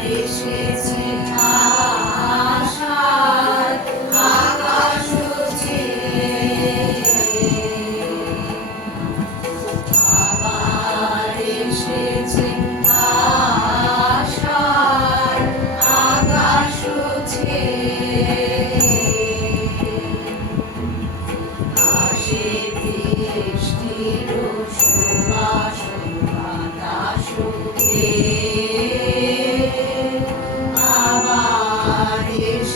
Krishna.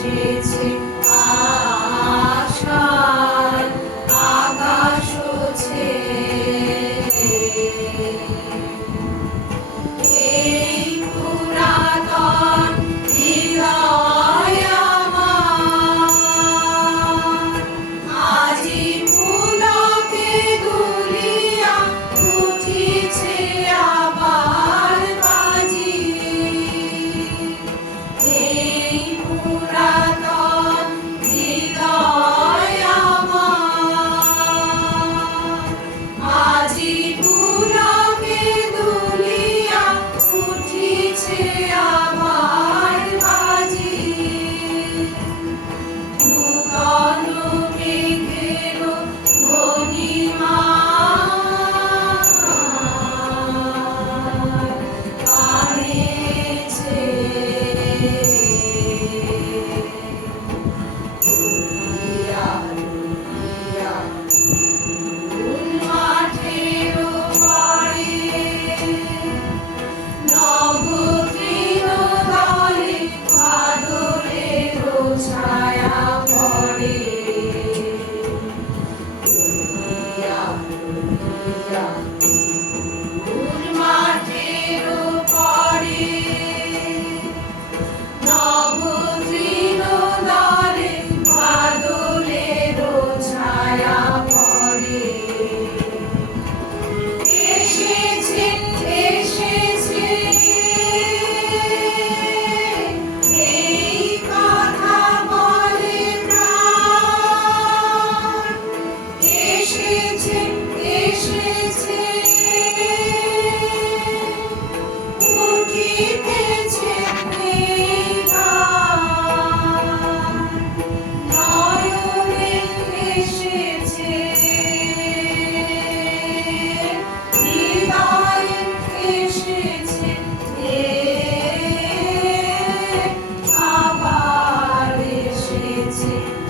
ti. you.